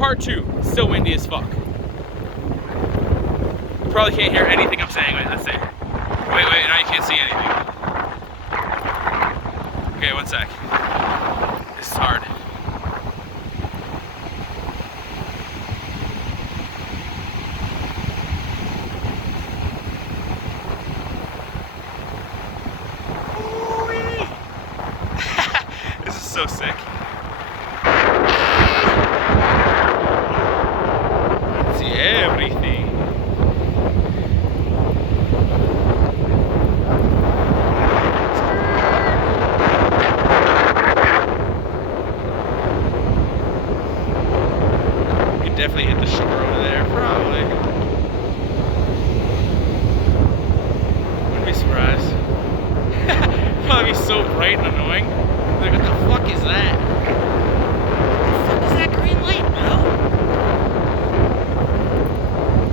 part 2. Still windy as fuck. You probably can't hear anything I'm saying. Wait, let's see. Wait, now you can't see anything. Okay, one sec. This is hard. This is so sick. See everything. Definitely hit the shore over there, probably. Wouldn't be surprised. Probably be so bright and annoying. Like, what the fuck is that? What the fuck is that green light, bro?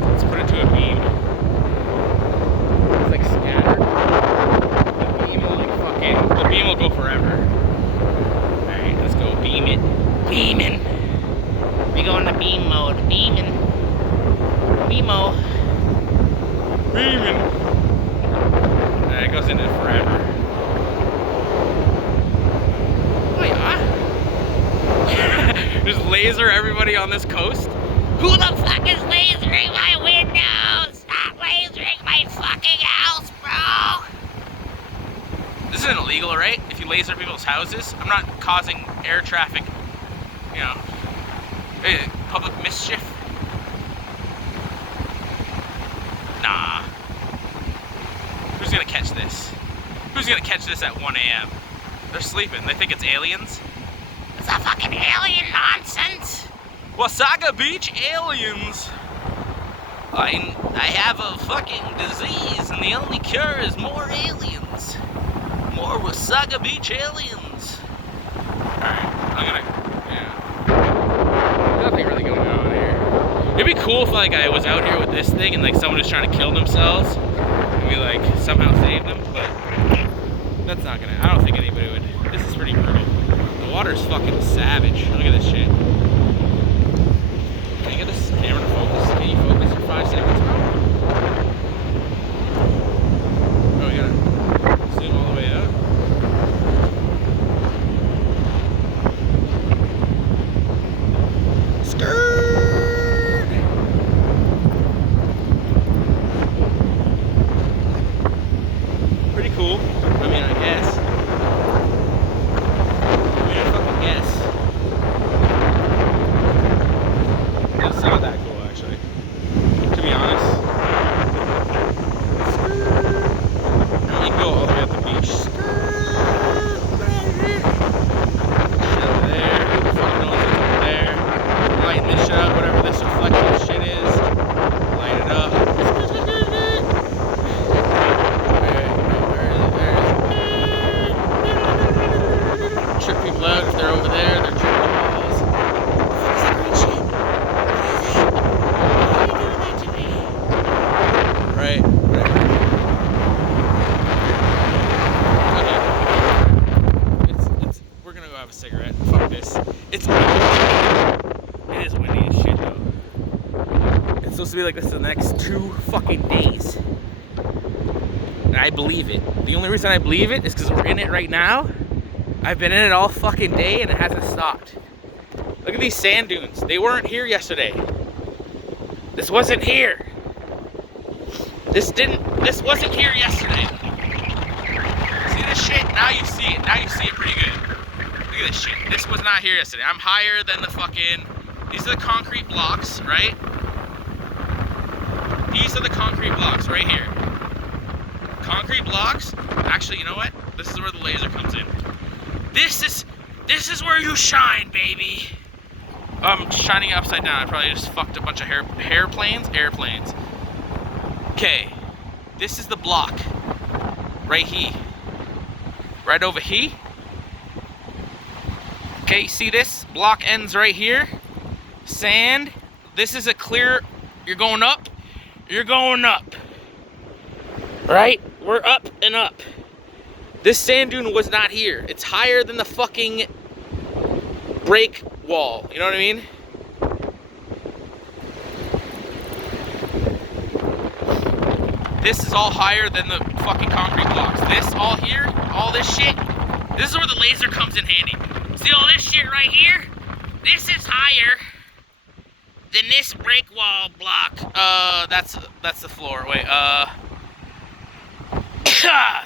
Let's put it to a beam. It's like scattered. The beam will like fucking. The beam will go forever. Alright, let's go beam it. Beaming. We go into beam mode. Beaming. Beamo. Beaming. It goes into forever. Oh yeah. Just laser everybody on this coast. Who the fuck is lasering my windows? Stop lasering my fucking house, bro. This isn't illegal, right? If you laser people's houses, I'm not causing air traffic, you know. Public mischief? Nah. Who's gonna catch this? Who's gonna catch this at 1 a.m.? They're sleeping. They think it's aliens? It's a fucking alien nonsense. Wasaga Beach aliens. I have a fucking disease and the only cure is more aliens. More Wasaga Beach aliens. Alright, I'm gonna... Nothing really going on here. It'd be cool if like I was out here with this thing and like someone was trying to kill themselves and we like somehow saved them, but that's not gonna, I don't think anybody would. This is pretty brutal. The water's fucking savage. Look at this shit. Can you get this camera to focus? Can you focus for 5 seconds, bro? Oh, we gotta zoom all the way out. Pretty cool. I mean, I guess. I fucking guess. It's not that cool, actually. To be honest. You can go all the way up the beach. Over there. Who the fuck knows what's over there? Lighten this shit up, whatever this reflective shit is. Light it up. Trip people out if they're over there, they're tripping the balls. What is that green shit? Why are you doing that to me? Right. Okay. We're gonna go have a cigarette. Fuck this. It is windy as shit though. It's supposed to be like this the next 2 fucking days. And I believe it. The only reason I believe it is because we're in it right now. I've been in it all fucking day and it hasn't stopped. Look at these sand dunes. They weren't here yesterday. This wasn't here. This wasn't here yesterday. See this shit? Now you see it. Now you see it pretty good. Look at this shit. This was not here yesterday. I'm higher than the fucking... These are the concrete blocks, right? These are the concrete blocks right here. Concrete blocks. Actually, you know what? This is where the laser comes in. This is where you shine, baby. I'm shining upside down. I probably just fucked a bunch of airplanes. Okay, this is the block. Right here. Right over here. Okay, see this? Block ends right here. Sand. This is a clear. You're going up. You're going up. Right? We're up and up. This sand dune was not here. It's higher than the fucking break wall. You know what I mean? this is all higher than the fucking concrete blocks. This all here, all this shit, this is where the laser comes in handy. See all this shit right here? This is higher than this break wall block. That's the floor. Wait,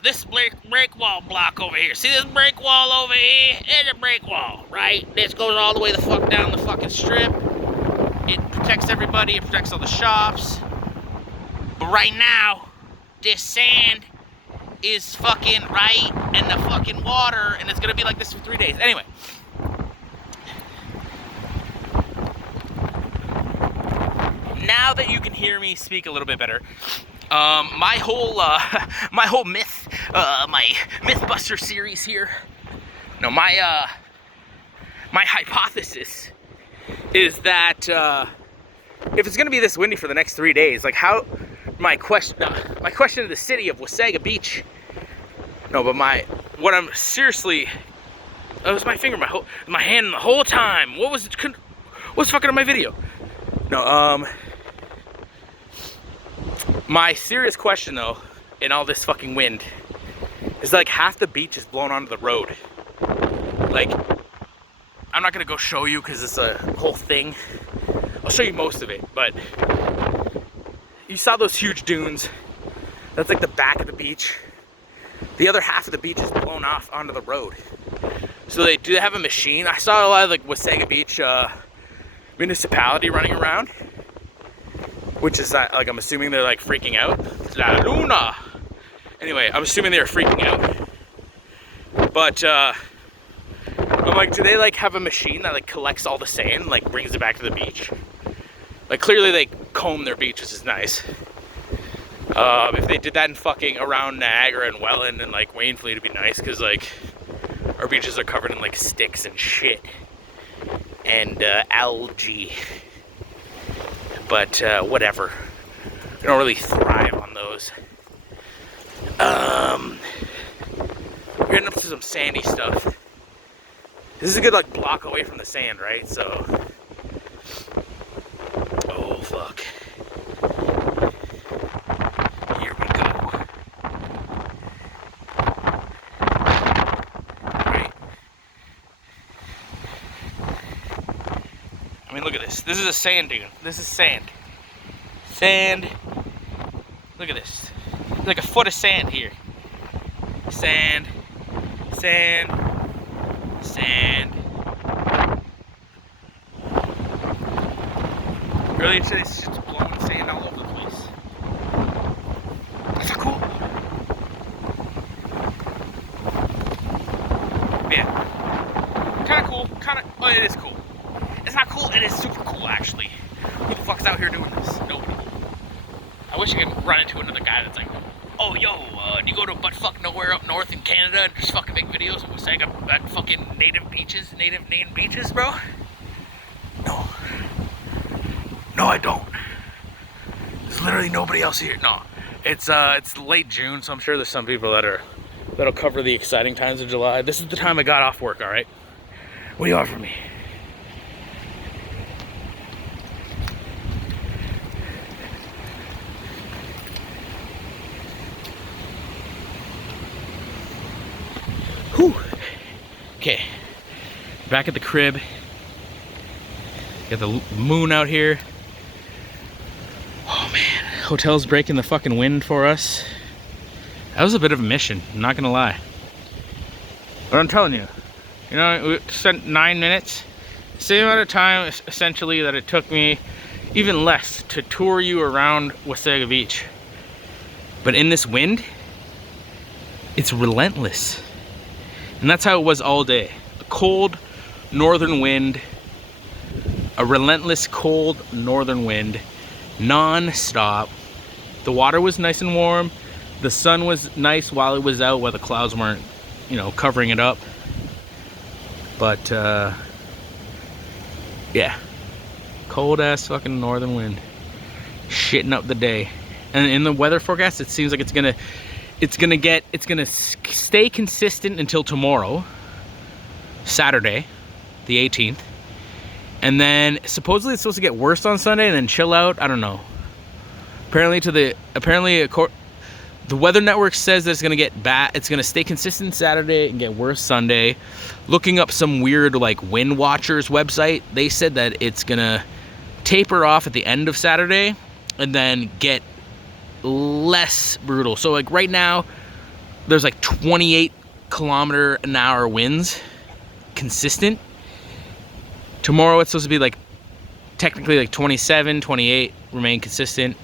this break wall block over here. See this break wall over here? It's a break wall, right? This goes all the way the fuck down the fucking strip. It protects everybody, it protects all the shops. But right now, this sand is fucking right, and the fucking water, and it's gonna be like this for 3 days. Anyway. Now that you can hear me speak a little bit better, my whole myth, my Mythbuster series here. No, my hypothesis is that if it's gonna be this windy for the next 3 days, like how my question to the city of Wasaga Beach. No, but what I'm seriously, that was my finger, my hand the whole time. What's fucking on my video? No, my serious question though, in all this fucking wind, is like half the beach is blown onto the road. Like, I'm not gonna go show you because it's a whole thing. I'll show you most of it, but you saw those huge dunes. That's like the back of the beach. The other half of the beach is blown off onto the road. So they do have a machine. I saw a lot of like Wasaga Beach municipality running around, which is like, I'm assuming they're like freaking out. La Luna. Anyway, I'm assuming they're freaking out. But I'm like, do they like have a machine that like collects all the sand, like brings it back to the beach? Like clearly they comb their beach, which is nice. If they did that in fucking around Niagara and Welland and like Wainfleet, it'd be nice, because like our beaches are covered in like sticks and shit and algae. But whatever. We don't really thrive on those. We're getting up to some sandy stuff. This is a good like block away from the sand, right? So, oh fuck. Here we go. Right. I mean, look at this. This is a sand dune. This is sand. Sand. Look at this. Like a foot of sand here. Sand. Sand. Sand. Really, it's just blowing sand all over the place. That's not cool. Yeah. Kinda cool. Oh, it is cool. It's not cool, it is super cool actually. Who the fuck's out here doing this? Nobody. I wish I could run into another guy that's like, oh, yo, do you go to buttfuck nowhere up north in Canada and just fucking make videos of Wasaga at fucking native beaches, bro? No. No, I don't. There's literally nobody else here. No. It's late June, so I'm sure there's some people that'll cover the exciting times of July. This is the time I got off work, alright? What do you offer me? Whew. Okay, back at the crib. Got the moon out here. Oh man, hotel's breaking the fucking wind for us. That was a bit of a mission, I'm not gonna lie. But I'm telling you, you know, we spent 9 minutes, same amount of time essentially that it took me, even less, to tour you around Wasaga Beach. But in this wind, it's relentless. And that's how it was all day. A cold northern wind, a relentless cold northern wind, non-stop. The water was nice and warm. The sun was nice while it was out, while the clouds weren't, you know, covering it up. But yeah, cold ass fucking northern wind, shitting up the day. And in the weather forecast, it seems like it's gonna stay consistent until tomorrow, Saturday, the 18th. And then supposedly it's supposed to get worse on Sunday and then chill out. I don't know. Apparently The Weather Network says that it's gonna get bad. It's gonna stay consistent Saturday and get worse Sunday. Looking up some weird like Wind Watchers website, they said that it's gonna taper off at the end of Saturday and then get less brutal. So like right now, there's like 28 km/h winds, consistent. Tomorrow it's supposed to be like technically like 27, 28, remain consistent,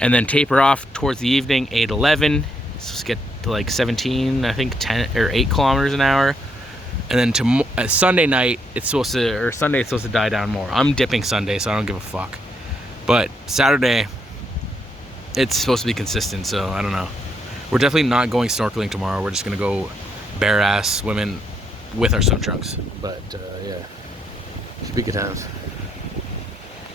and then taper off towards the evening, 8, 11. Let's get to like 17, I think 10 or 8 km/h. And then Sunday night, Sunday it's supposed to die down more. I'm dipping Sunday, so I don't give a fuck. But Saturday, it's supposed to be consistent, so I don't know. We're definitely not going snorkeling tomorrow. We're just gonna go bare ass swimming with our swim trunks. But yeah, should be good times.